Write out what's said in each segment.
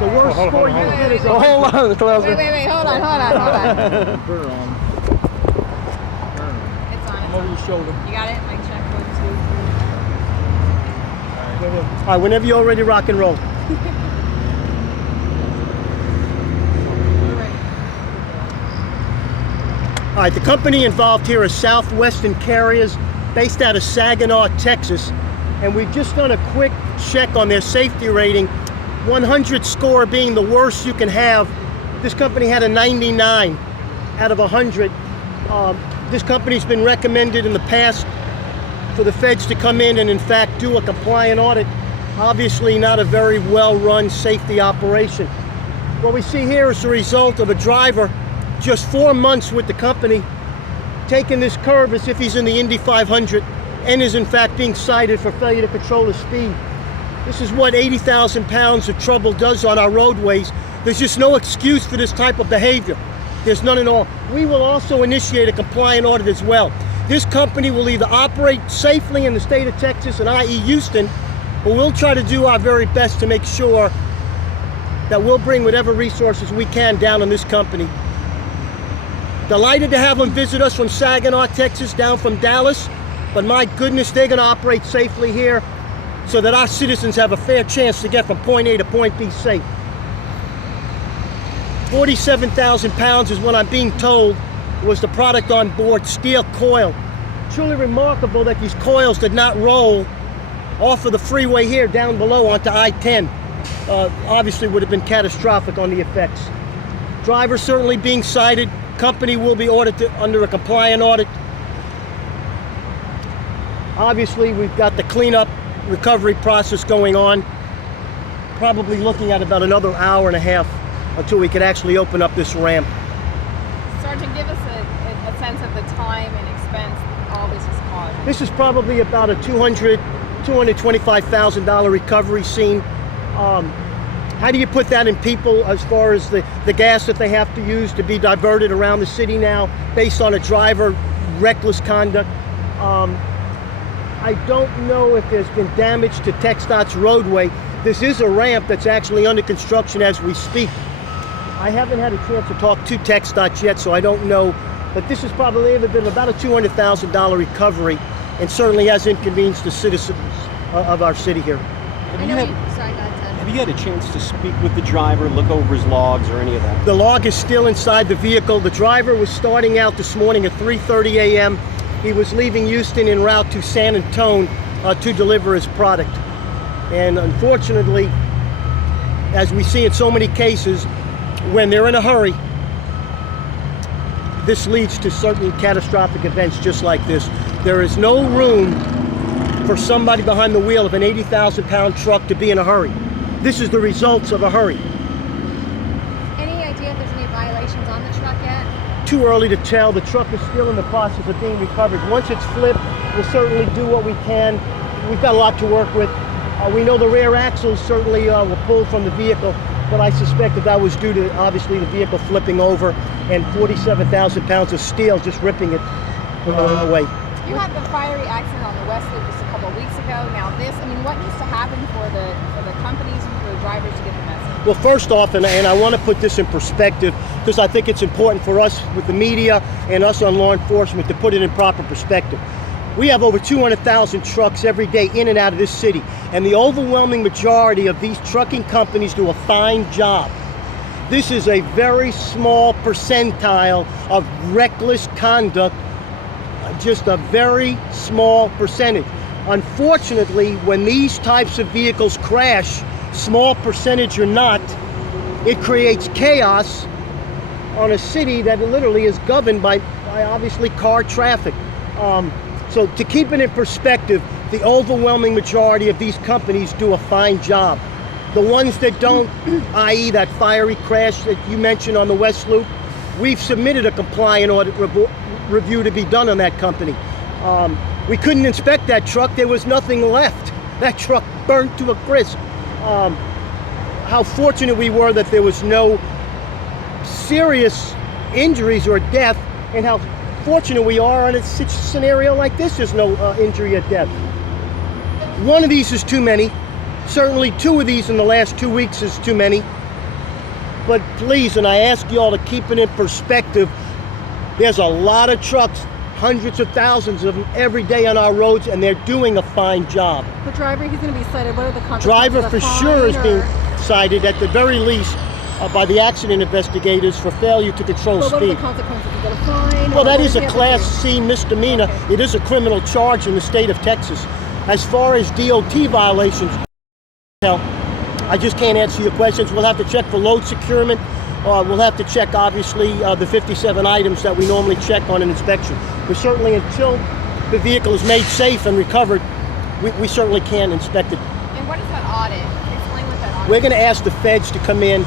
The worst score you get is a... Hold on, closer. Wait, hold on. Put it on. It's on. Over your shoulder. You got it? Mic check, 1, 2, 3. All right, whenever you're ready, rock and roll. All right, the company involved here is Southwestern Carriers, based out of Saginaw, Texas. And we've just done a quick check on their safety rating. 100 score being the worst you can have. This company had a 99 out of 100. This company's been recommended in the past for the feds to come in and in fact do a compliant audit. Obviously not a very well-run safety operation. What we see here is the result of a driver just 4 months with the company taking this curve as if he's in the Indy 500 and is in fact being cited for failure to control his speed. This is what 80,000 pounds of trouble does on our roadways. There's just no excuse for this type of behavior. There's none at all. We will also initiate a compliant audit as well. This company will either operate safely in the state of Texas and i.e. Houston, or we'll try to do our very best to make sure that we'll bring whatever resources we can down on this company. Delighted to have them visit us from Saginaw, Texas, down from Dallas. But my goodness, they're going to operate safely here so that our citizens have a fair chance to get from point A to point B safe. 47,000 pounds is what I'm being told was the product on board, steel coil. Truly remarkable that these coils did not roll off of the freeway here down below onto I-10. Obviously would have been catastrophic on the effects. Driver certainly being cited. Company will be audited under a compliant audit. Obviously, we've got the cleanup recovery process going on. Probably looking at about another hour and a half until we could actually open up this ramp. Sergeant, give us a sense of the time and expense all this is causing. This is probably about a $225,000 recovery scene. How do you put that in people as far as the gas that they have to use to be diverted around the city now based on a driver reckless conduct? I don't know if there's been damage to TxDOT's roadway. This is a ramp that's actually under construction as we speak. I haven't had a chance to talk to TxDOT yet, so I don't know. But this has probably been about a $200,000 recovery and certainly has inconvenienced the citizens of our city here. Have you had a chance to speak with the driver, look over his logs or any of that? The log is still inside the vehicle. The driver was starting out this morning at 3:30 a.m. He was leaving Houston en route to San Antonio to deliver his product. And unfortunately, as we see in so many cases, when they're in a hurry, this leads to certain catastrophic events just like this. There is no room for somebody behind the wheel of an 80,000-pound truck to be in a hurry. This is the results of a hurry. Any idea if there's any violations on the truck yet? Too early to tell. The truck is still in the process of being recovered. Once it's flipped, we'll certainly do what we can. We've got a lot to work with. We know the rear axles certainly were pulled from the vehicle, but I suspect that was due to obviously the vehicle flipping over and 47,000 pounds of steel just ripping it away. You had the fiery accident on the West Loop just a couple of weeks ago. Now this, I mean, what needs to happen for the companies and for the drivers to get the message? Well, first off, and I want to put this in perspective because I think it's important for us with the media and us on law enforcement to put it in proper perspective. We have over 200,000 trucks every day in and out of this city, and the overwhelming majority of these trucking companies do a fine job. This is a very small percentile of reckless conduct, just a very small percentage. Unfortunately, when these types of vehicles crash, small percentage or not, it creates chaos on a city that literally is governed by obviously car traffic. So to keep it in perspective, the overwhelming majority of these companies do a fine job. The ones that don't, i.e. that fiery crash that you mentioned on the West Loop, we've submitted a compliant audit review to be done on that company. We couldn't inspect that truck. There was nothing left. That truck burned to a crisp. How fortunate we were that there was no serious injuries or death, and how fortunate we are in a scenario like this. There's no injury or death. One of these is too many. Certainly 2 of these in the last 2 weeks is too many. But please, and I ask you all to keep it in perspective, there's a lot of trucks, hundreds of thousands of them every day on our roads, and they're doing a fine job. The driver, he's going to be cited. What are the consequences? Driver for sure is being Or... cited, at the very least, by the accident investigators for failure to control Well, what are the speed. consequences? Is it a fine? Well, or that what is does a he have to Class do? C misdemeanor. Okay. It is a criminal charge in the state of Texas. As far as DOT violations, well, I just can't answer your questions. We'll have to check for load securement. We'll have to check, obviously, the 57 items that we normally check on an inspection. But certainly until the vehicle is made safe and recovered, we certainly can't inspect it. And what is that audit? Explain what that audit We're going to ask the feds to come in.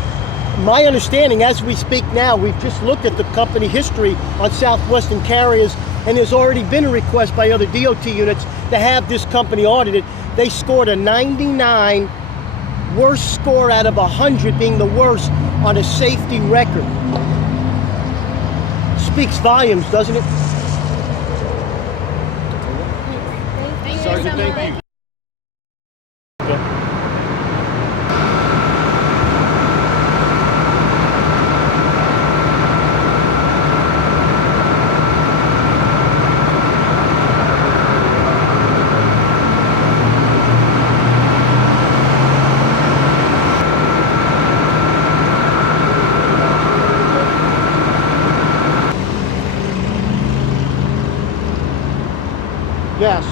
My understanding, as we speak now, we've just looked at the company history on Southwestern carriers, and there's already been a request by other DOT units to have this company audited. They scored a 99, worst score out of 100, being the worst on a safety record. Speaks volumes, doesn't it? Thank you Sergeant, so thank much. you. Yes.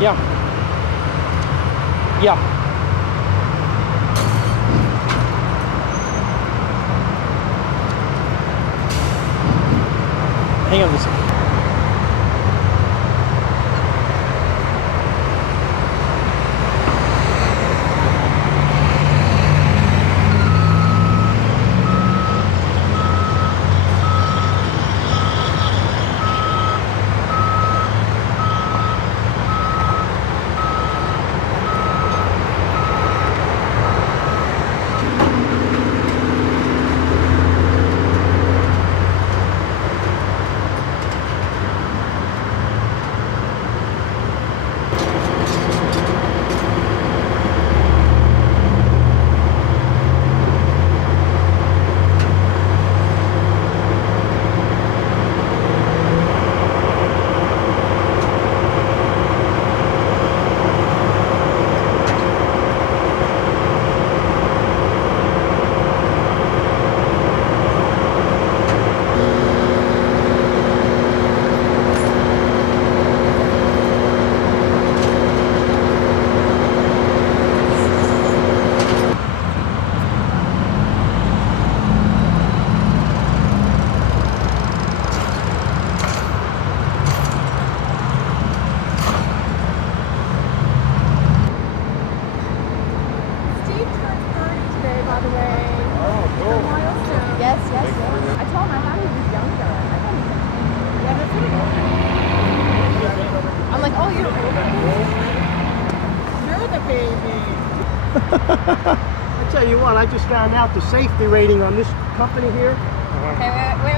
Yeah. Yeah. Hang on a second. Steve turned 30 today, by the way. Oh, cool. Milestone. Yes. I told him I thought he was younger. I thought he was 10. Yeah, that's pretty old. I'm like, oh, you're older. You're the baby. I tell you what, I just found out the safety rating on this company here. Okay, wait.